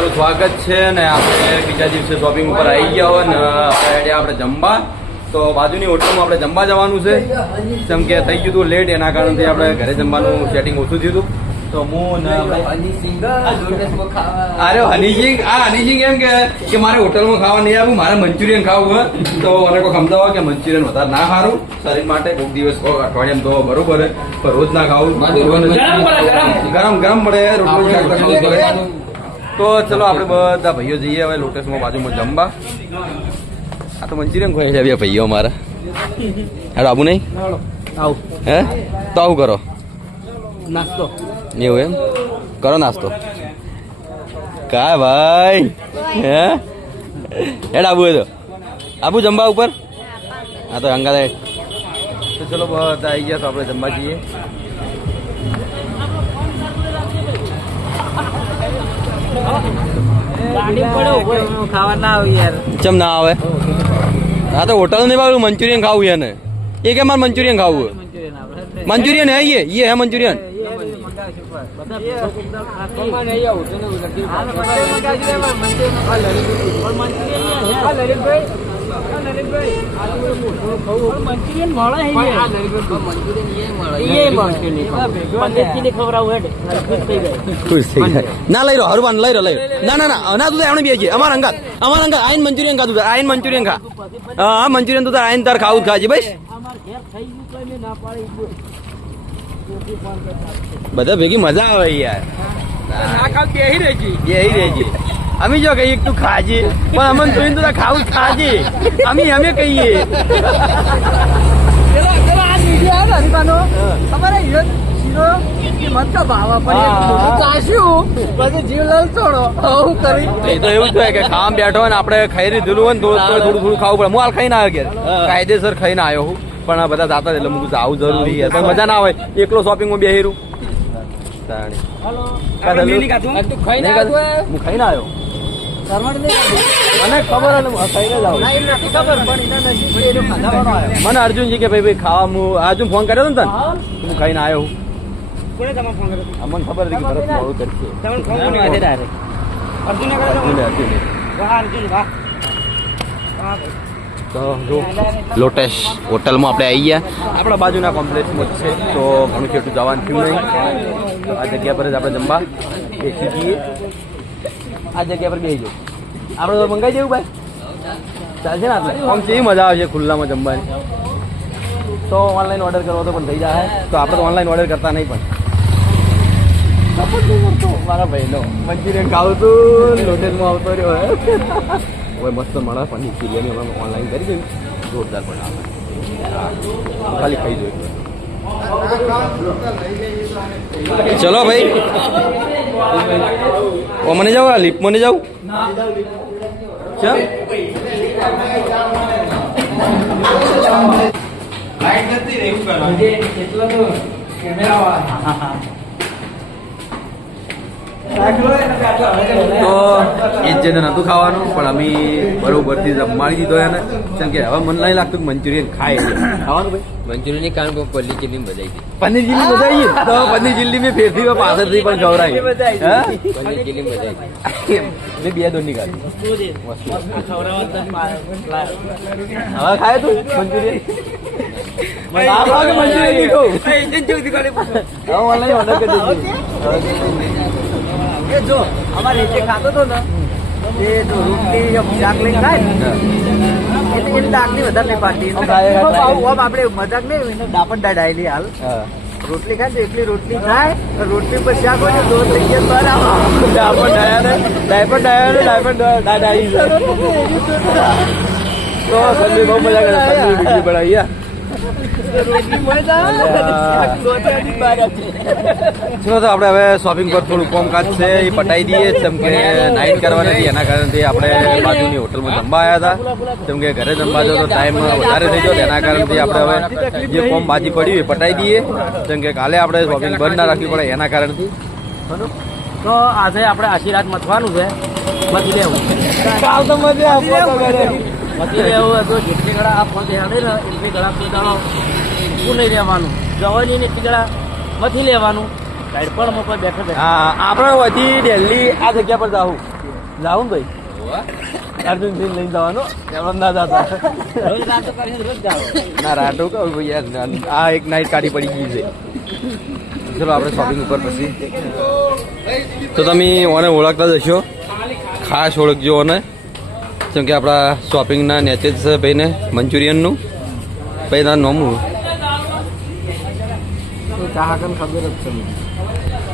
તમારું સ્વાગત છે ને આપણે બીજા દિવસે શોપિંગ ઉપર આવી ગયા હોય ને આપણે જમવા તો બાજુની હોટલમાં આપણે જમવા જવાનું છે જેમ કે થઈ ગયું હતું લેટ એના કારણથી આપણે ઘરે જમવાનું સેટિંગ ઓછું થયું હતું તો હું અરે હનીસિંગ એમ કે મારે હોટલમાં ખાવા નહીં આવું મારે મંચુરિયન ખાવું હોય તો મને કોઈ સમજાવો કે મંચુરિયન વધારે ના સારું શરીર માટે કોઈક દિવસ અઠવાડિયામાં તો બરોબર પણ રોજ ના ખાવું ગરમ પડે રોટલી શાક ખાવું પડે તો ચલો આપણે બધા ભાઈઓ જઈએ હવે લોટેસમાં બાજુમાં જમવા આ તો મંચુરિયન ખોય છે ભાઈઓ મારા હેડો આવું નહીં આવું હે તો આવું કરો નાસ્તો એવું એમ કરો નાસ્તો કા ભાઈ હે હેડ આબુ તો આબુ જમવા ઉપર હા તો હંગા તો ચલો બધા આવી ગયા તો આપણે જમવા જઈએ ખાવા ના આવે યાર ચમ ના આવે હા તો હોટલ નહીં બાબુ મંચુરિયન ખાવું છે ને એ કે મારે મંચુરિયન ખાવું મંચુરિયન હે ये है मंचूरियन ના લઈ રો હરવાન લઈ રો ના ના ના ના તું એમને બેજી અમાર અંગાત આઈન મંચુરિયન ખાધું આઈન મંચુરિયન ખા હા મંચુરિયન તું આઈન તાર ખાવું ખાજી ભાઈ બધા ભેગી મજા આવે યાર બેહી રહેજી અમે જો કહીએ તું ખાજી પણ અમને જોઈને તું ખાવું ખાજી અમે કહીએ એવું થાય કે ખાવા બેઠો હોય ને આપડે ખાઈ લીધેલું હોય ને થોડું ખાવું પડે હું હાલ ખાઈને આવ્યો ઘેર કાયદેસર ખાઈને આવ્યો હું પણ બધા જાતા એટલે હું આવું જરૂરી યાર પણ મજા ના આવે એકલો શોપિંગમાં બેહીરું હું ખાઈને આવ્યો મને ખબર મને અર્જુનજી કે ભાઈ ખાવા હું અર્જુન ફોન કર્યો હતો ને હું ખાઈને આવ્યો મને ખબર હતી કે ભરત મોડું કરશે તો જો લોટેસ હોટલમાં આપણે આવી ગયા આપણા બાજુના કોમ્પ્લેક્સમાં જ છે તો ઘણું છેટું જવાનું થયું નહીં તો આ જગ્યા પર જ આપણે જમવા બેસી જઈએ આ જગ્યા પર બેસી જઈએ આપણે મંગાવી દેવું ભાઈ ચાલશે ને આપણે આમ કેવી મજા આવે છે ખુલ્લામાં જમવાની તો ઓનલાઈન ઓર્ડર કરવો તો પણ થઈ જાય તો આપણે તો ઓનલાઈન ઓર્ડર કરતા નહીં પણ મારા ભાઈનો મંચુરિયન ખાવું તું લોટેસમાં આવતો રહ્યો હવે મસ્ત મળે પનીર બિરયાની અમે ઓનલાઈન કરી દઈએ જોરદાર પણ આવે ખાલી ખાઈ જોઈએ ચલો ભાઈ ઓ મને જાવ લિપ મને જાવ તો એ જ નતું ખાવાનું પણ અમે બરોબરથી જમવાની દીધો એને કેમ કે હવે મને નહીં લાગતું મંચુરિયન ખાય ખાવાનું ભાઈ મંચુરિયન કારણ કે પનીર ચીલી બધાઈ હતી પનીર ચીલી બધાઈ તો પનીર ચીલી મેં ફેરથી પાછળથી પણ ખવડાવી પનીર ચીલી બધાઈ મેં બે દોની ખાધી હવે ખાય તું મંચુરિયન ઓનલાઈન ઓર્ડર કરી દેજો જો અમારે જે ખાતો હતો ને એ જો રોટલી શાક લઈને ખાય ને એટલે એની દાગની વધારે નહીં પાડતી આપણે મજાક નહીં દાપણ ડાયલી હાલ રોટલી ખાય તો એટલી રોટલી ખાય રોટલી પર શાક હોય તો થઈ ગયા ડાયપર તો સંજય બહુ મજા કરે સંજય બીજી બનાવી ચલો તો આપણે હવે શોપિંગ પર થોડું કામકાજ છે એ પટાઈ દઈએ જેમ કે નાઇટ કરવાની હતી એના કારણથી આપણે બાજુની હોટલમાં જમવા આવ્યા હતા જેમ કે ઘરે જમવા જો તો ટાઈમ વધારે થઈ ગયો એના કારણથી આપણે હવે જે ફોર્મ બાજી પડ્યું એ પટાઈ દઈએ જેમ કે કાલે આપણે શોપિંગ બંધ ના રાખવી પડે એના કારણથી તો આજે આપણે આશીર્વાદ મથવાનું છે મથી લેવું મથી લેવું તો જેટલી ગળા આ ફોન દેખાડે ને એટલી ગળા પી દાડો ઊભું નહીં રહેવાનું જવાની ને એટલી ગળા મથી લેવાનું સાઈડ પર મોકલ બેઠો બેઠો. હા આપણે વધી દિલ્હી આ જગ્યા પર જાવું જાવું ને ભાઈ અર્જુન સિંહ લઈને જવાનું એમ ના જતા રોજ રાતો કરીને રોજ જાઓ. ના રાટો કહું ભાઈ યાર આ એક નાઈટ કાઢી પડી ગઈ છે ચલો આપણે શોપિંગ ઉપર પછી તો તમે ઓને ઓળખતા જશો ખાસ ઓળખજો ઓને જેમ કે આપણા શોપિંગના નેચે જ છે ભાઈને મંચુરિયનનું ભાઈ તારું નામ શું? ચાહકન ખબર જ છે.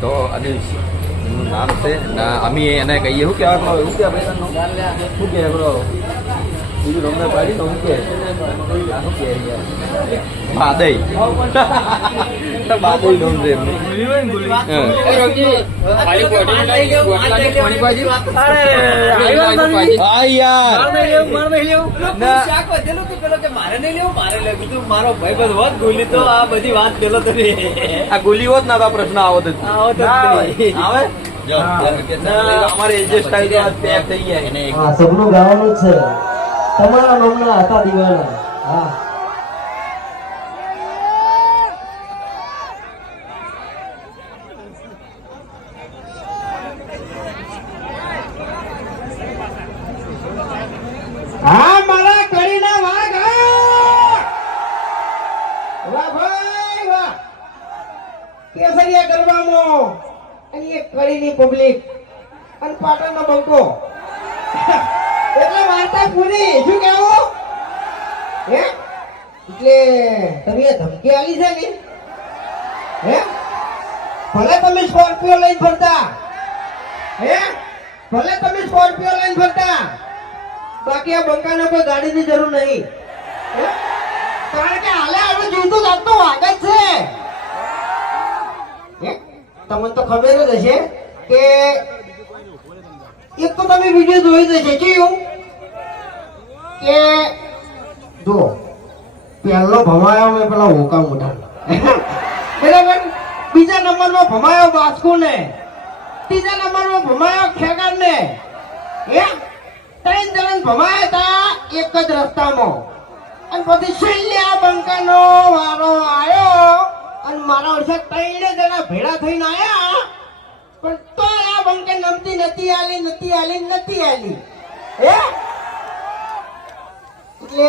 તો અને એનું નામ છે ના અમે એને કહીએ શું કહેવાય એવું કે ભાઈ તારું નામ શું કહે બરો બીજું તમને પાડી શું કે શું કહે બાદઈ બાદઈ નામ છે એમનું હા યાર મારો ભાઈ બધો હોત ગોલી તો આ બધી વાત પેલો તો આ ગોલી હોત ના તો આ પ્રશ્ન આવત જ આવે અમારે એડજસ્ટ આવી ગયા પેક થઈ ગયા હા સબનું ગાવાનું જ છે તમારા નામના હતા દીવાના હા હા મારા કડીના વાઘ વાહ ભાઈ વાહ કેસરિયા ગરબામાં અને એક કડીની પબ્લિક અને પાટણનો બંકો એટલે વાર્તા પૂરી શું કેવું હે એટલે તમે આ ધમકી આવી છે ને હે ભલે તમે સ્કોર્પિયો લઈને ફરતા હે ભલે તમે સ્કોર્પિયો લઈને ફરતા બાકી આ બંકાને કોઈ ગાડીની જરૂર નહીં હે? કારણ કે હાલે આપણે જીવતું જાગતું વાગ જ છે હે? તમને તો ખબર જ હશે કે એક તો તમે વિડીયો જોઈ જશે કેવું કે જો પહેલો ભમાયો મેં પેલા હોકા મોઢા બરાબર બીજા નંબરમાં ભમાયો બાસ્કુ ને ત્રીજા નંબરમાં ભમાયો ખેગાર ને હે ત્રણ જણ ભમાયા હતા એક જ રસ્તામાં અને પછી છેલ્લે આ બંકાનો વારો આવ્યો અને મારા વર્ષે ત્રણે જણા ભેળા થઈને આયા પણ તો આ બંકે નમતી નથી આલી હે એટલે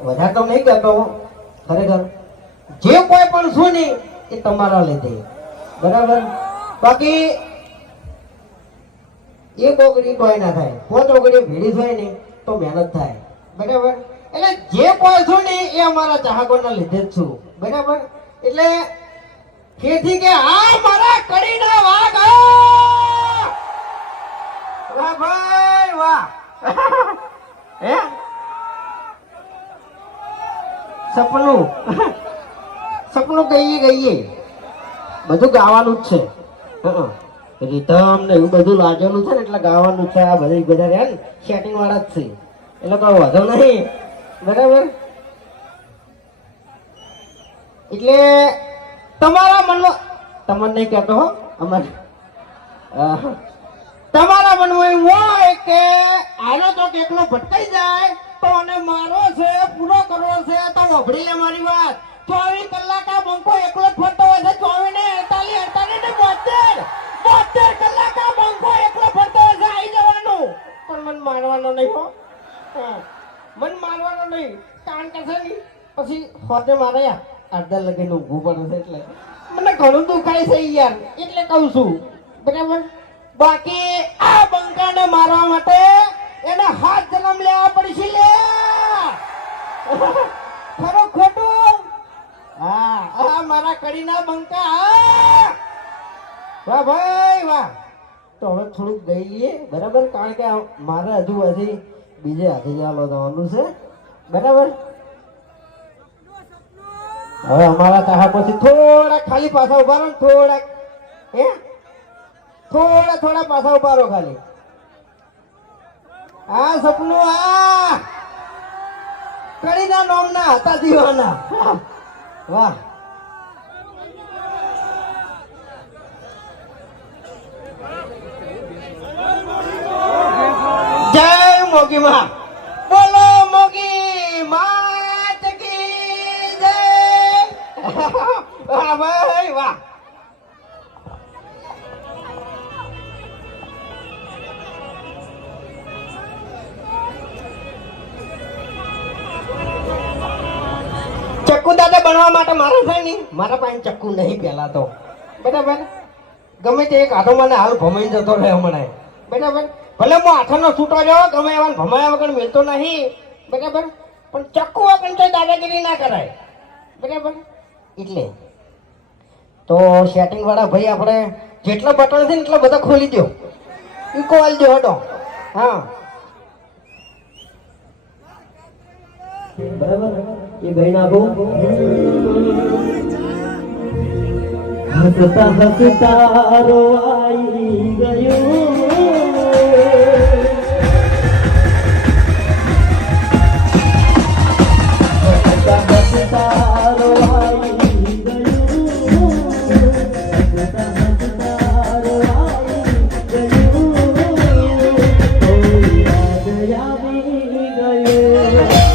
વધારે તો નહીં કહેતો ખરેખર જે કોઈ પણ શું ને એ તમારા લીધે બરાબર બાકી એક ઓગળી કોઈ ના થાય 5 ઓગળી ભેળી થાય ને તો મહેનત થાય બરાબર એટલે જે કોઈ છું ને એ અમારા ચાહકોના લીધે જ છું બરાબર એટલે તેથી કે આ મારા કડીના વાઘ વાહ ભાઈ વાહ હે સપનું ગઈએ બધું ગાવાનું જ છે રીધમ ને એવું બધું લાગેલું છે ને એટલે ગાવાનું છે આ બધા રહ્યા ને સેટિંગ વાળા જ છે એટલે કોઈ વાંધો નહીં બરાબર એટલે તમારા મનમાં તમને નહીં કહેતો હો અમારે તમારા મનમાં એવું હોય કે આનો તો એકલો ભટકાઈ જાય તો અને મારો છે પૂરો કરવો છે તો વભડી લે મારી વાત 24 કલાક આ બંકો એકલો જ ફરતો હોય છે 24 ને 48 ને 72 કલાક આ બંકો એકલો ફરતો હોય છે આવી જવાનું પણ મન મારવાનો નહીં હો મન મારવાનો નહીં કારણ કે છે ને પછી હોતે મારે અડધા લગીને ઊભું પડે છે એટલે મને ઘણું દુખાય છે યાર એટલે કહું છું બરાબર બાકી આ બંકાને મારવા માટે એને હાથ જન્મ લેવા પડશે લે ખરો ખોટું હા આ મારા કડીના બંકા વાહ ભાઈ વાહ તો હવે થોડુંક ગઈ લઈએ બરાબર કારણ કે મારે હજુ હજી બીજે હાથે જવાનું છે બરાબર હવે અમારા તાહા પછી થોડા ખાલી પાછા ઉભા રહો થોડા હે થોડા પાછા ઉભા રહો ખાલી આ સપનું આ કડીના નામના હતા દીવાના વાહ જય મોગી માં બોલો મોગી માત કી જય વાહ ભાઈ વાહ કરવા માટે મારે છે ને મારા પાસે ચક્કુ નહીં પહેલા તો બરાબર ગમે તે એક હાથો મને હાલ ભમાઈ જતો રહ્યો મને બરાબર ભલે હું હાથોનો છૂટો રહ્યો ગમે એવા ભમાયા વગર મિલતો નહીં બરાબર પણ ચક્કુ વગર તો દાદાગીરી ના કરાય બરાબર એટલે તો સેટિંગ વાળા ભાઈ આપણે જેટલા બટન છે ને એટલા બધા ખોલી દો ઈકો આલજો હટો હા બરાબર એ ભાઈ ના બહુ હસતા હસતા રોવાઈ ગયો હસતા હસતા રોવાઈ ગયો હસતા હસતા રોવાઈ ગયો યાદ આવી ગયો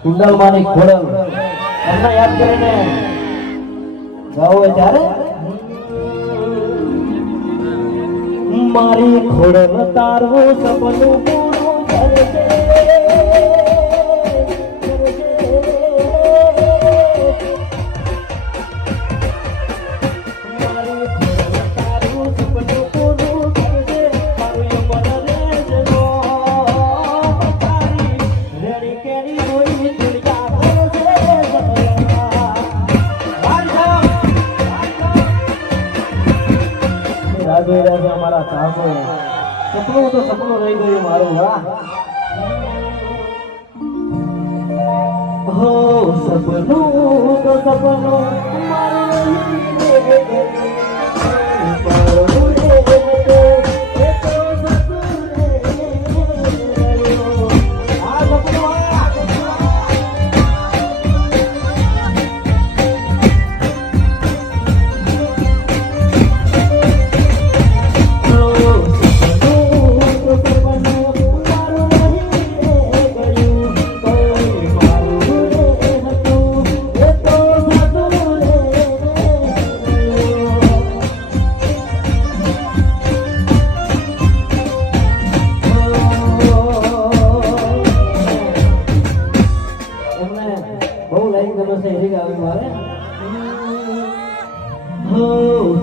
કુંડલ માની ખોડલ એમને યાદ કરીને ગાઓ ત્યારે મારી ખોડલ તારું સપનું પૂરું કરશે અમારા કામો સપનું તો સપનું રહી ગયું મારું વાહ હો સપનું તો સપનું મારું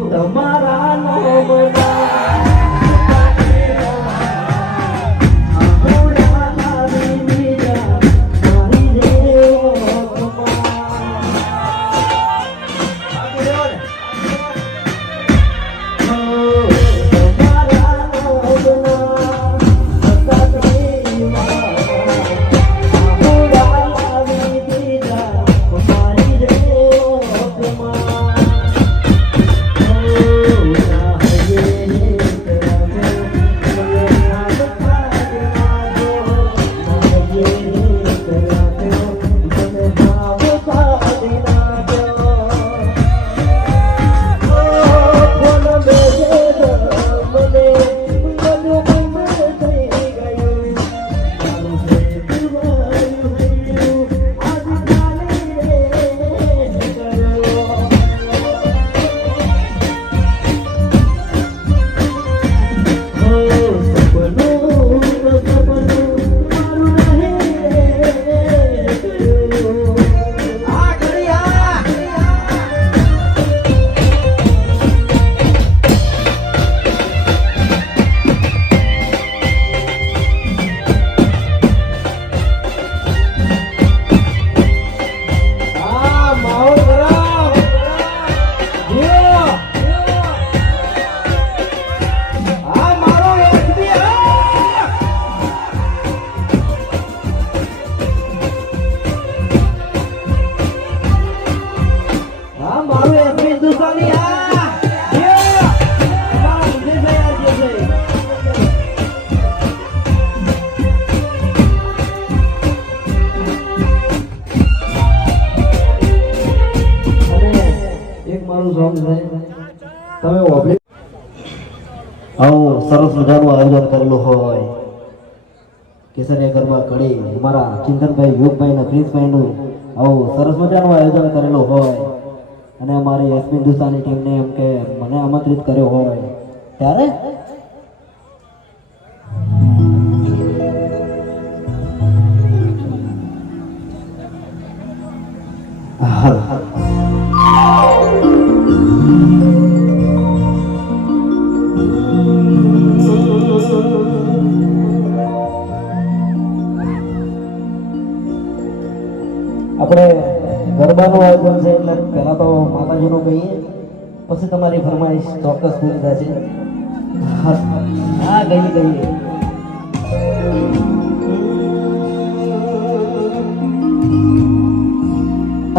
તમારા સોંગ છે તમે ઓબલી આવું સરસ મજાનું આયોજન કરેલું હોય કેસરિયા ગરબા કડી અમારા ચિંતનભાઈ યોગભાઈ ને પ્રિન્સભાઈનું આવું સરસ મજાનું આયોજન કરેલું હોય અને અમારી એસપી હિન્દુસ્તાની ટીમને એમ કે મને આમંત્રિત કર્યો હોય ત્યારે આપણે ગરબાનું આયોજન છે એટલે પહેલા તો માતાજીનું કહીએ પછી તમારી ફરમાઈશ ચોક્કસ પૂરી થશે હા ગઈએ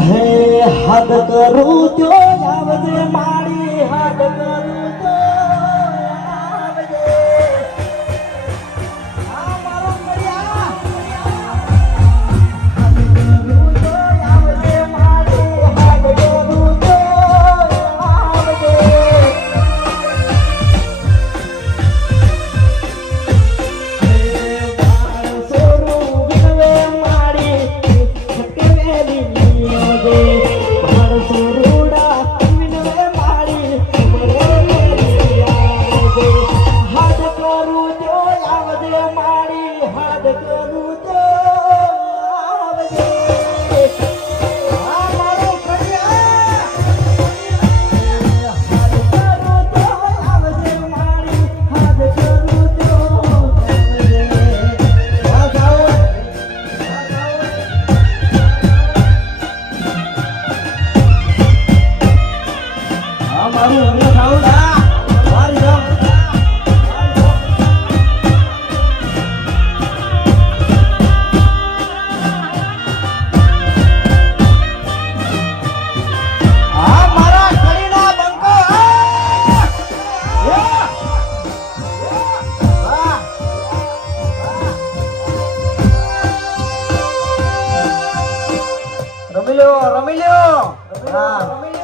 હે હાથ કરું તો આવજે મારી હાથ કરું તો આવજે આ મારો કરિયા રમી લ્યો